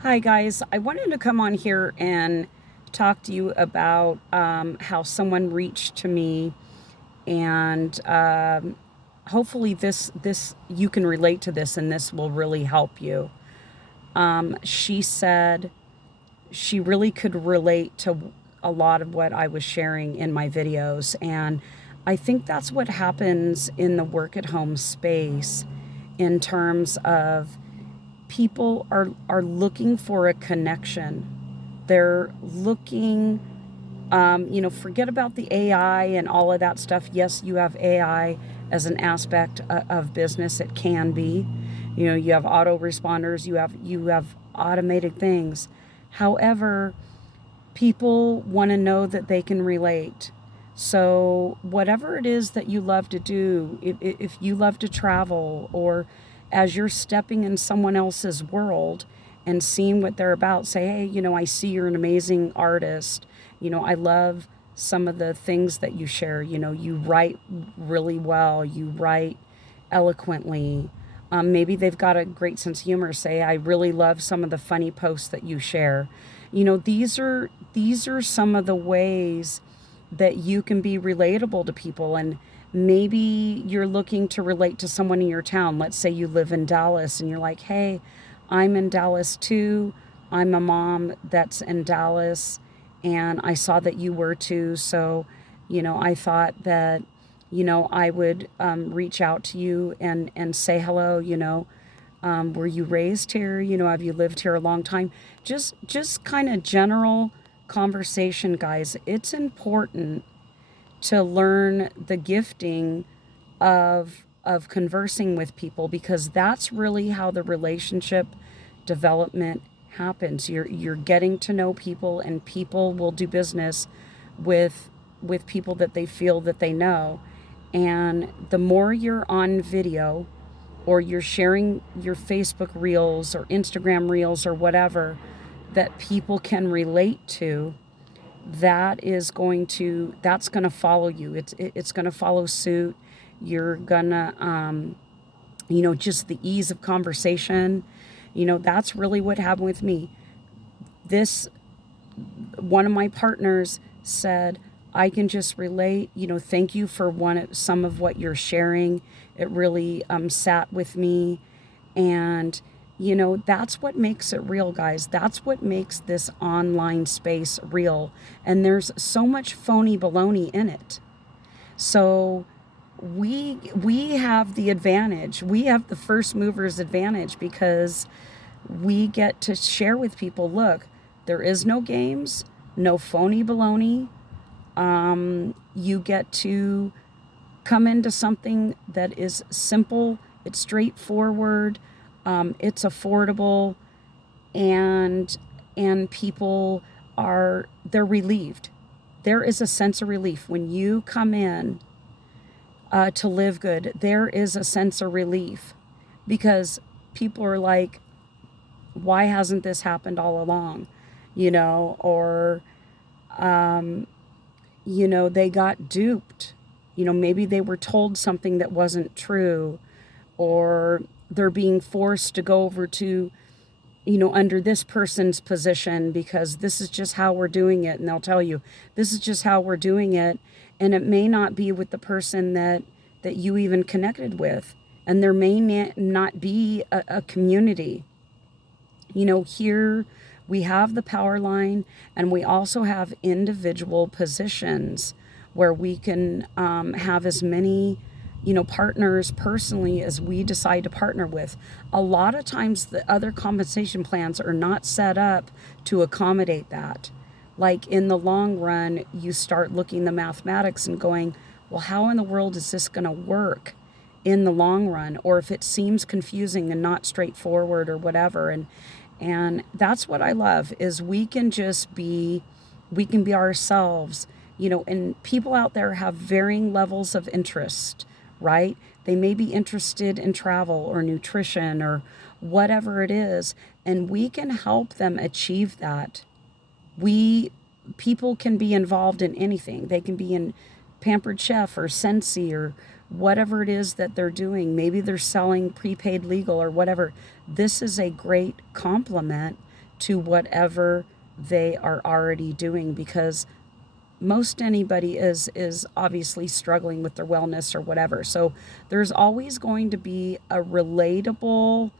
Hi guys, I wanted to come on here and talk to you about how someone reached to me, and hopefully this you can relate to this, and this will really help you. She said she really could relate to a lot of what I was sharing in my videos, and I think that's what happens in the work at home space in terms of people are looking for a connection. They're looking, forget about the AI and all of that stuff. Yes, you have AI as an aspect of business. It can be, you have autoresponders, you have automated things. However, people want to know that they can relate. So, whatever it is that you love to do, if you love to travel, or as you're stepping in someone else's world and seeing what they're about, say, hey, I see you're an amazing artist. I love some of the things that you share. You write really well, you write eloquently. Maybe they've got a great sense of humor. Say, I really love some of the funny posts that you share. These are some of the ways that you can be relatable to people. And maybe you're looking to relate to someone in your town. Let's say you live in Dallas and you're like, hey, I'm in Dallas too. I'm a mom that's in Dallas, and I saw that you were too. So, I thought that, I would reach out to you and say hello. Were you raised here? Have you lived here a long time? Just kind of general conversation, guys. It's important to learn the gifting of conversing with people, because that's really how the relationship development happens. You're getting to know people, and people will do business with people that they feel that they know. And the more you're on video, or you're sharing your Facebook reels or Instagram reels or whatever that people can relate to, that's going to follow you. It's going to follow suit. You're going to just the ease of conversation. That's really what happened with me. This One of my partners said, I can just relate. Thank you for some of what you're sharing. It really sat with me. And, that's what makes it real, guys. That's what makes this online space real. And there's so much phony baloney in it. So we have the advantage. We have the first movers advantage, because we get to share with people, look, there is no games, no phony baloney. You get to come into something that is simple, it's straightforward, it's affordable, and people they're relieved. There is a sense of relief when you come in to LiveGood. There is a sense of relief, because people are like, why hasn't this happened all along? Or they got duped. Maybe they were told something that wasn't true, or they're being forced to go over to, under this person's position, because this is just how we're doing it. And they'll tell you, this is just how we're doing it. And it may not be with the person that you even connected with. And there may not be a community. Here we have the power line, and we also have individual positions where we can have as many, partners personally as we decide to partner with. A lot of times the other compensation plans are not set up to accommodate that. Like, in the long run, you start looking the mathematics and going, well, how in the world is this going to work in the long run? Or if it seems confusing and not straightforward or whatever. And that's what I love, is we can be ourselves. And people out there have varying levels of interest, right? They may be interested in travel or nutrition or whatever it is, and we can help them achieve that. we People can be involved in anything. They can be in Pampered Chef or Scentsy or whatever it is that they're doing. Maybe they're selling prepaid legal or whatever. This is a great complement to whatever they are already doing, because most anybody is obviously struggling with their wellness or whatever. So there's always going to be a relatable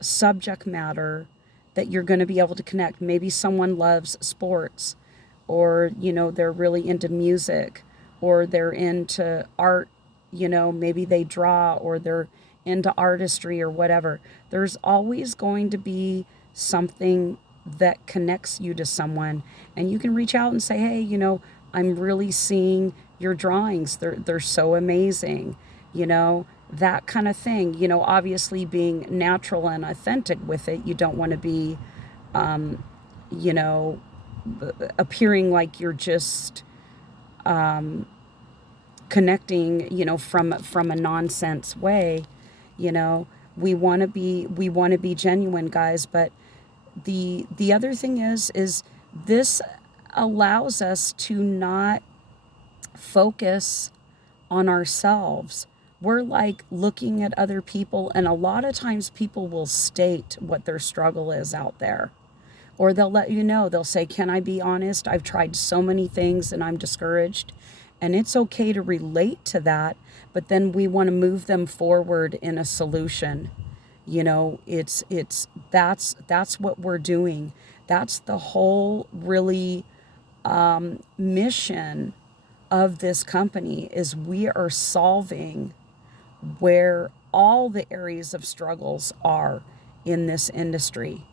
subject matter that you're going to be able to connect. Maybe someone loves sports, or, they're really into music, or they're into art, maybe they draw, or they're into artistry or whatever. There's always going to be something that connects you to someone, and you can reach out and say, hey, I'm really seeing your drawings. They're so amazing, that kind of thing. Obviously being natural and authentic with it. You don't want to be, you know, appearing like you're just connecting, from a nonsense way. We want to be genuine, guys. But the other thing is this allows us to not focus on ourselves. We're like looking at other people, and a lot of times people will state what their struggle is out there. Or they'll let you know, they'll say, can I be honest? I've tried so many things and I'm discouraged. And it's okay to relate to that, but then we want to move them forward in a solution. That's what we're doing. That's the whole really mission of this company, is we are solving where all the areas of struggles are in this industry.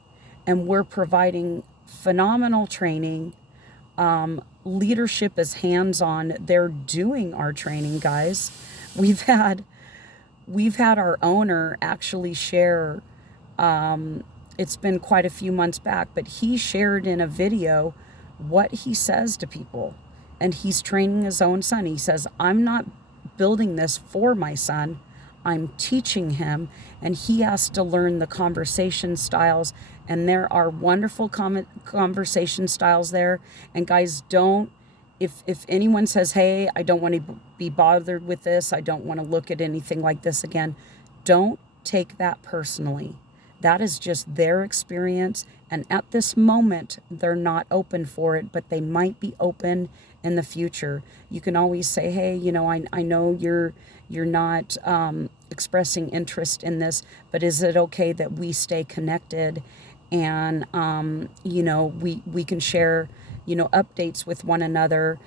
And we're providing phenomenal training. Leadership is hands-on. They're doing our training, guys. We've had our owner actually share, it's been quite a few months back, but he shared in a video what he says to people. And he's training his own son. He says, I'm not building this for my son. I'm teaching him, and he has to learn the conversation styles. And there are wonderful conversation styles there. And guys, if anyone says, hey, I don't want to be bothered with this, I don't want to look at anything like this again, don't take that personally. That is just their experience. And at this moment, they're not open for it, but they might be open in the future. You can always say, hey, I know you're not expressing interest in this, but is it okay that we stay connected? And, we can share, updates with one another,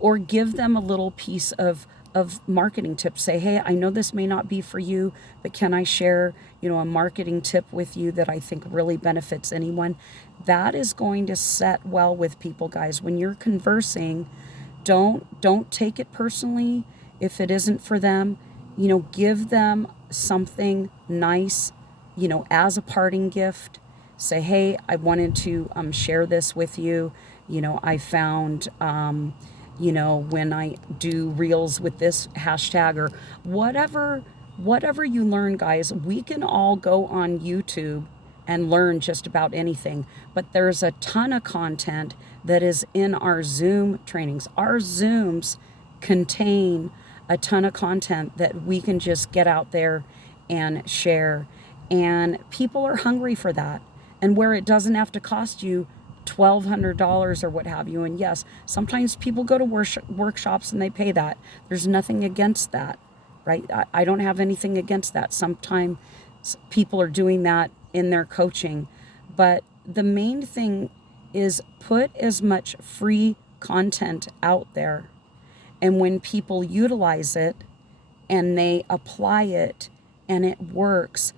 or give them a little piece of marketing tips. Say, hey, I know this may not be for you, but can I share, a marketing tip with you that I think really benefits anyone? That is going to set well with people, guys. When you're conversing, don't take it personally if it isn't for them. Give them something nice, as a parting gift. Say, hey, I wanted to share this with you. I found, when I do reels with this hashtag, or whatever you learn, guys. We can all go on YouTube and learn just about anything, but there's a ton of content that is in our Zoom trainings. Our Zooms contain a ton of content that we can just get out there and share. And people are hungry for that. And where it doesn't have to cost you $1,200 or what have you. And yes, sometimes people go to workshops and they pay that. There's nothing against that, right? I don't have anything against that. Sometimes people are doing that in their coaching. But the main thing is put as much free content out there. And when people utilize it and they apply it and it works,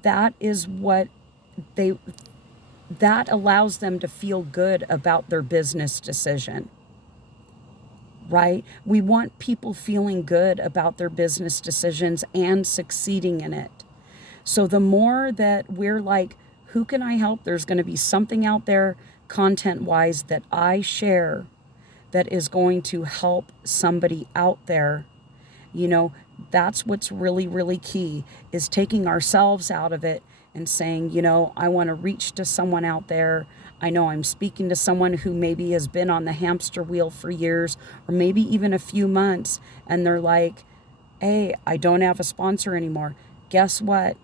that is what that allows them to feel good about their business decision, right? We want people feeling good about their business decisions and succeeding in it. So the more that we're like, who can I help? There's going to be something out there content-wise that I share that is going to help somebody out there. That's what's really, really key, is taking ourselves out of it and saying, I want to reach to someone out there. I know I'm speaking to someone who maybe has been on the hamster wheel for years, or maybe even a few months, and they're like, hey, I don't have a sponsor anymore. Guess what?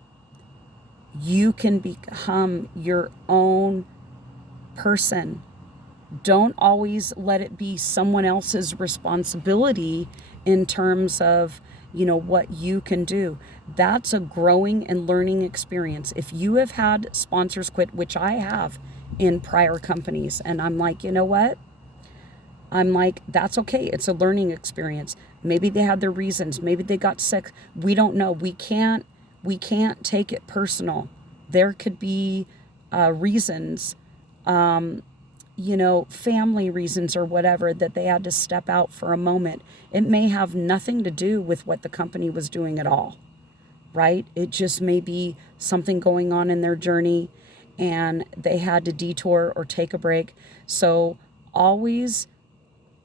You can become your own person. Don't always let it be someone else's responsibility in terms of, what you can do. That's a growing and learning experience. If you have had sponsors quit, which I have in prior companies, and I'm like, you know what? I'm like, that's okay. It's a learning experience. Maybe they had their reasons. Maybe they got sick. We don't know. We can't take it personal. There could be reasons, family reasons or whatever, that they had to step out for a moment. It may have nothing to do with what the company was doing at all, right? It just may be something going on in their journey and they had to detour or take a break. So always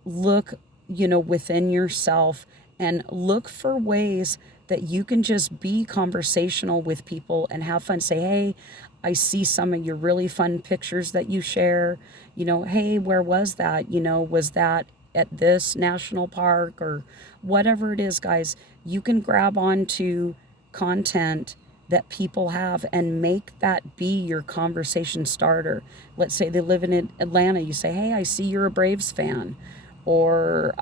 look, within yourself and look for ways that you can just be conversational with people and have fun. Say, hey, I see some of your really fun pictures that you share. Hey, where was that? Was that at this national park or whatever it is, guys? You can grab onto content that people have and make that be your conversation starter. Let's say they live in Atlanta. You say, hey, I see you're a Braves fan, or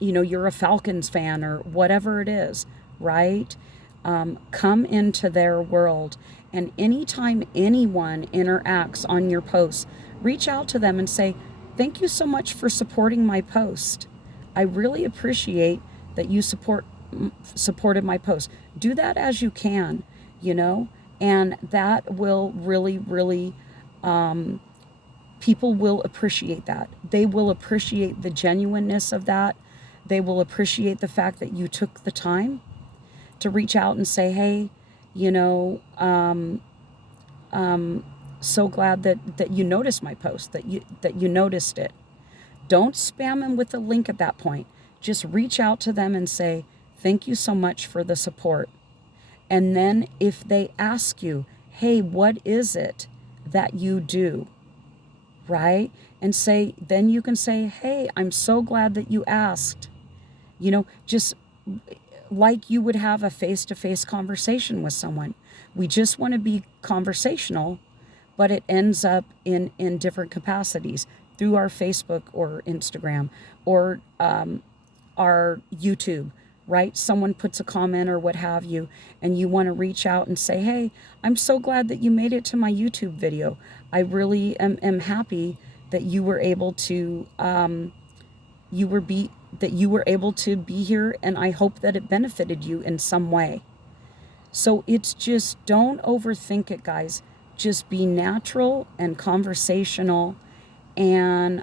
you're a Falcons fan, or whatever it is, right? Come into their world, and anytime anyone interacts on your posts, reach out to them and say, thank you so much for supporting my post. I really appreciate that you supported my post. Do that as you can, and that will really, really, people will appreciate that. They will appreciate the genuineness of that. They will appreciate the fact that you took the time to reach out and say, hey, so glad that you noticed my post, that you noticed it. Don't spam them with a link at that point. Just reach out to them and say, thank you so much for the support. And then if they ask you, hey, what is it that you do? Right? And then you can say, hey, I'm so glad that you asked. Just like you would have a face-to-face conversation with someone. We just want to be conversational, but it ends up in different capacities through our Facebook or Instagram or our YouTube, right? Someone puts a comment or what have you, and you want to reach out and say, hey, I'm so glad that you made it to my YouTube video. I really am happy that you were able to able to be here, and I hope that it benefited you in some way. So it's just, don't overthink it, guys. Just be natural and conversational, and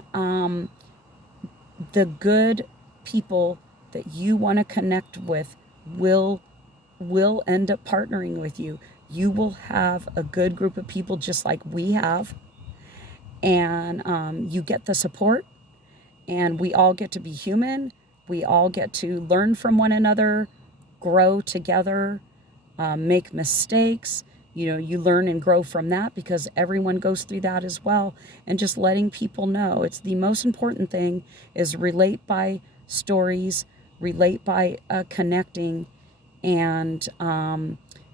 the good people that you want to connect with will end up partnering with you. You will have a good group of people just like we have, and you get the support, and we all get to be human. We all get to learn from one another, grow together, make mistakes. You learn and grow from that because everyone goes through that as well. And just letting people know, it's the most important thing, is relate by stories, relate by connecting, and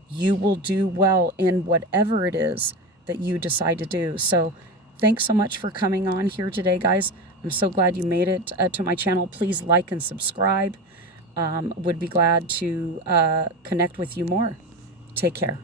you will do well in whatever it is that you decide to do. So thanks so much for coming on here today, guys. I'm so glad you made it to my channel. Please like and subscribe. Would be glad to connect with you more. Take care.